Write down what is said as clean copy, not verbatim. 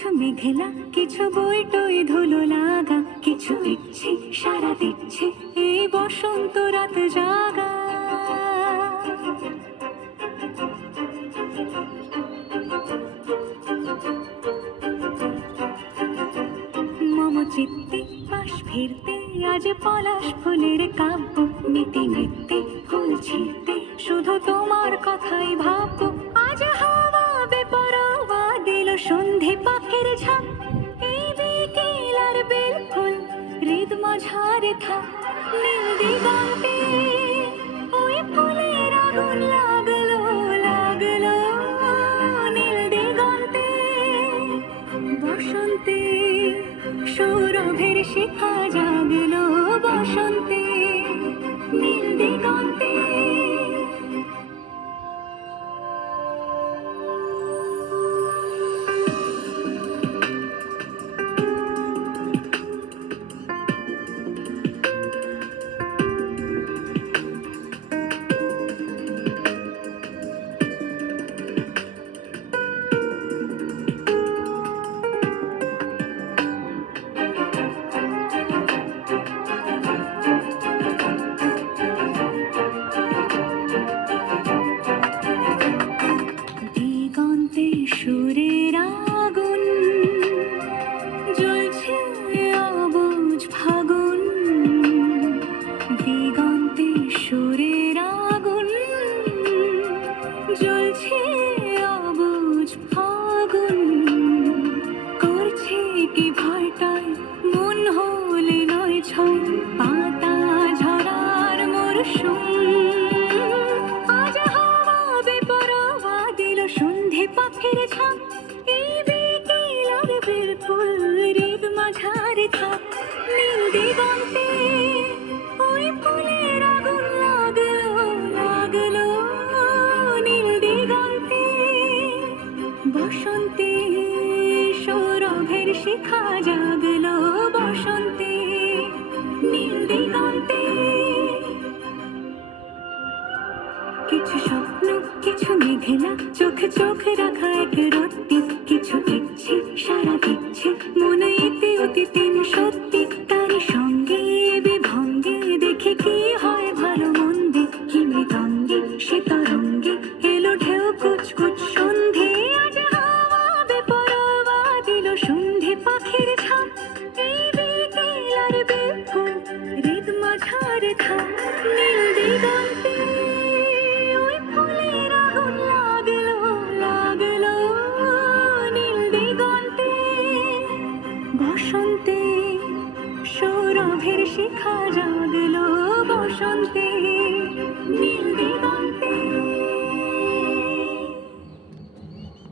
কিছু মেঘলা, কিছু বইটই ধুলো লাগা, কিছু ইচ্ছে সারা দিচ্ছে এই বসন্ত রাত জাগা। মম চিত্তে পাশ ফিরতে আজ পলাশ ফুলের কাব্য, নিতে নিতে ফুল ছিঁড়তে শুধু তোমার কথাই ভাববো। আজ হাওয়া বেপরোয়া দিল সন্ধে পাখির ঝাঁক, এই বিকেল আর বেল ফুল হৃদ মাঝারে থাক। নীল দিগন্তে ওই ফুলের আগুন লাগলো লাগলো, নীল দিগন্তে বসন্তে সৌরভের শিখা জাগলো, বসন্তে নীল দিগন্তে। দিগন্তে সুরের আগুন জ্বলছে অবুঝ ফাগুন, দিগন্তে সুরের আগুন জ্বলছে অবুঝ ফাগুন। করছে কি ভয়টায় মন হলে নয় ছয়, পাতা ঝরার মরশুম। আজ হাওয়া বেপরোয়া দিল সন্ধে পাখির ঝাঁক, এই বিকেল আর বেল ফুল হৃদ মাঝারে থাক। নীল দিগন্তে ওই ফুলের আগুন লাগলো লাগলো, নীল দিগন্তে বসন্তে সৌরভের শিখা জাগলো, বসন্তে নীল দিগন্তে। কিছু স্বপ্ন, কিছু মেঘলা, চোখে চোখে রাখা এক রত্তি, কিছু ইচ্ছে সারা দিচ্ছে মনে এতে অতীতে সত্যি। তারই সঙ্গে বিভঙ্গে দেখে কি হয় ভালো মন্দে, কি মৃদঙ্গে সে তরঙ্গে এলো ঢেউ কুচকুচ সন্ধে। আজ হাওয়া বেপরোয়া দিল সন্ধে পাখির ঝাঁক, এই বিকেল আর বেল ফুল হৃদ মাঝারে থাক। নীল দিগন্তে ওই ফুলের আগুন লাগলো লাগলো, নীল দিগন্তে বসন্তে সৌরভের শিখা জাগলো, বসন্তে।